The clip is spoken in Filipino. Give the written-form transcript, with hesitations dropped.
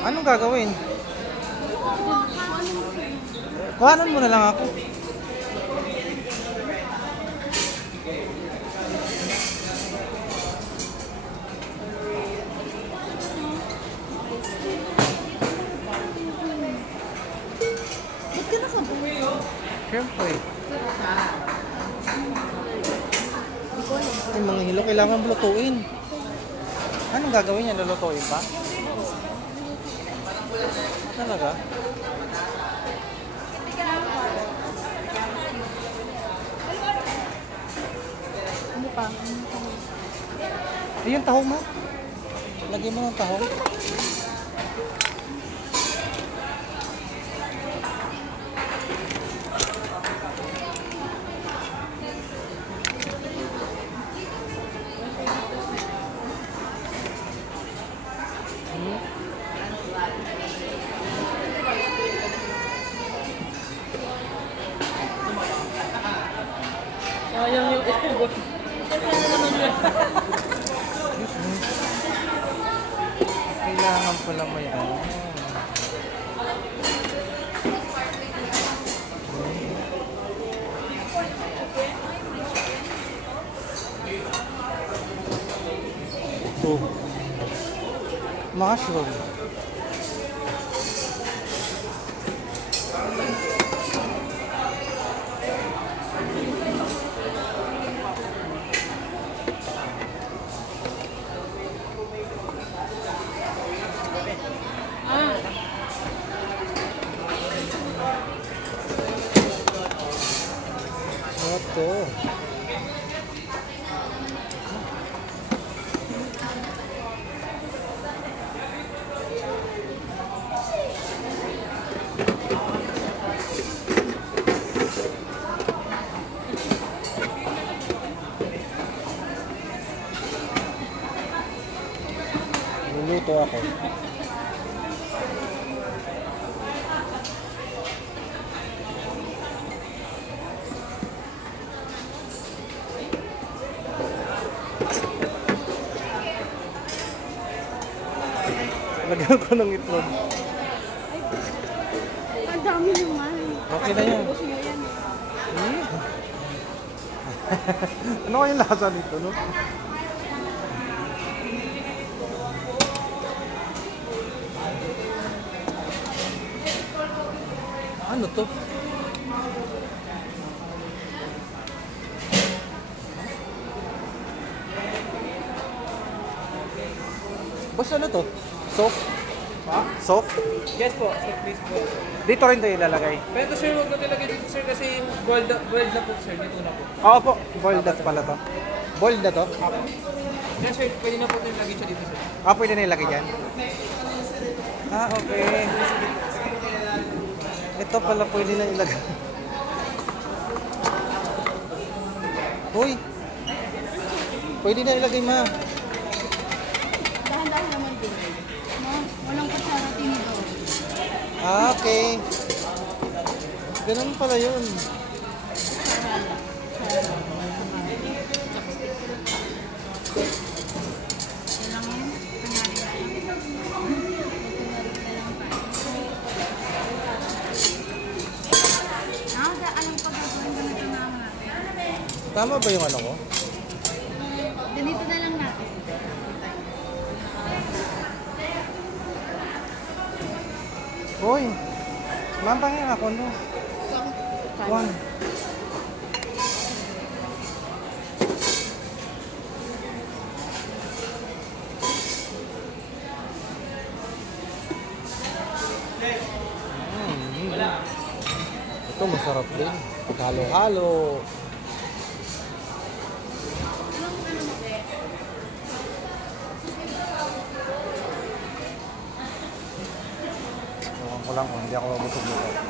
Anong gagawin? Kuhanan mo na lang ako. Ba't ka nakabuhay? Siyempre. Yung mga hilo kailangan lutuin. Anong gagawin niya? Lulutuin pa? Talaga? Ano pa? Yung tahong mo. Lagyan mo ng tahong. Sayang yung ikot. Kailangan pala may ano. Oh. Mushroom. Ito. Luluto ako. Lagyan ko ng itlog. Ang dami naman. Okay na yan. Ano kayong lasa nito, no? Ano to? Boss, ano to? Soft? Ha? Soft? Yes po, so please po. Dito rin tayo ilalagay. Pero sir, huwag natin lagay dito sir kasi boiled na po sir, dito na po. Oo po, boiled na pala to. Boiled na to? Apo. Yes sir, pwede na po tayo lagay siya dito sir. Ah, pwede na ilagay dyan? Ah, okay. Ito pala pwede na ilagay. Uy! Pwede na ilagay, ma. Dahan-dahan naman din. No? Walang kutsara tinidor. Ah, okay. Ganun pala yun. Tama ba yung ano ko? Ganito na lang natin. Hoy! Mampangin ako, no? One. Ito masarap din. Halo-halo. Ewan ko lang kung hindi ako mabusog nito.